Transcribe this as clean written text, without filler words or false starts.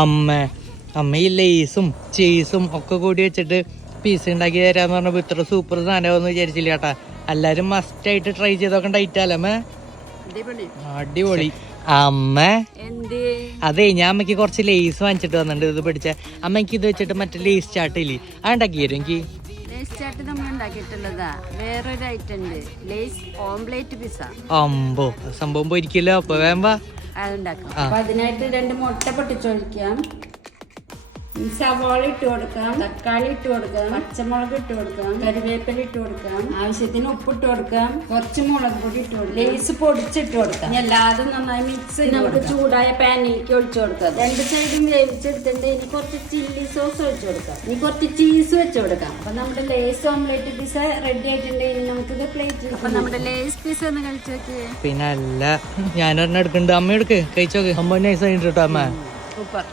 അമ്മ ഈ ലേസും ചീസും ഒക്കെ കൂടി വെച്ചിട്ട് പീസ് ഉണ്ടാക്കി തരാന്ന് പറഞ്ഞപ്പോ ഇത്ര സൂപ്പർ സാധനമാവെന്ന് വിചാരിച്ചില്ല കേട്ടാ. എല്ലാരും മസ്റ്റ് ആയിട്ട് ട്രൈ ചെയ്തൊക്കെ ഉണ്ടായിട്ടല്ലേ അമ്മ? അടിപൊളി. അമ്മ അതെ, ഞാൻ അമ്മക്ക് കുറച്ച് ലേസ് വാങ്ങിച്ചിട്ട് വന്നിട്ടുണ്ട്. ഇത് പിടിച്ച അമ്മക്ക് ഇത് വെച്ചിട്ട് മറ്റേ ലേസ് ചാട്ടില്ലേ അത് ഉണ്ടാക്കി തരും എനിക്ക്. വേറൊരു ഐറ്റം ഉണ്ട്, ലേസ് ഓംലേറ്റ് പിസ്സ. അമ്പോ സംഭവം പോയിരിക്കല്ലോ. അപ്പൊ വേമ്പാ അതുണ്ടാക്കാം. അപ്പൊ അതിനായിട്ട് 2 മുട്ട പൊട്ടിച്ചൊഴിക്കാം, സവാള ഇട്ട് കൊടുക്കാം, തക്കാളി ഇട്ട് കൊടുക്കാം, പച്ചമുളക് ഇട്ട് കൊടുക്കാം, കറിവേപ്പില ഇട്ട് കൊടുക്കാം, ആവശ്യത്തിന് ഉപ്പിട്ട് കൊടുക്കാം, കുറച്ച് മുളക് പൊടി ഇട്ട് കൊടുക്കാം, ലേസ് പൊടിച്ചിട്ട് കൊടുക്കാം. എല്ലാതും നന്നായി മിക്സ് ചെയ്ത് നമുക്ക് ചൂടായ പാനിലേക്ക് ഒഴിച്ചു കൊടുക്കാം. 2 സൈഡും വേവിച്ചെടുത്തിട്ട് ഇനി കുറച്ച് ചില്ലി സോസ് ഒഴിച്ചു കൊടുക്കാം, ഇനി കുറച്ച് ചീസ് വെച്ച് കൊടുക്കാം. അപ്പൊ നമ്മുടെ ലേസ് ഓംലേറ്റ് പിസ്സ റെഡി ആയിട്ടുണ്ട്. ഇനി നമുക്കിത് പ്ലേറ്റ്. അപ്പൊ നമ്മുടെ ലേസ് പിസ്സ ഒന്ന് കഴിച്ചു നോക്കി. പിന്നെ അല്ല, ഞാനൊരെണ്ണം എടുക്കുന്നുണ്ട്. അമ്മ എടുക്ക്, കഴിച്ചോക്ക്. സംഭവം നൈസ് ആയിട്ട് കേട്ടോ അമ്മ. സൂപ്പർ.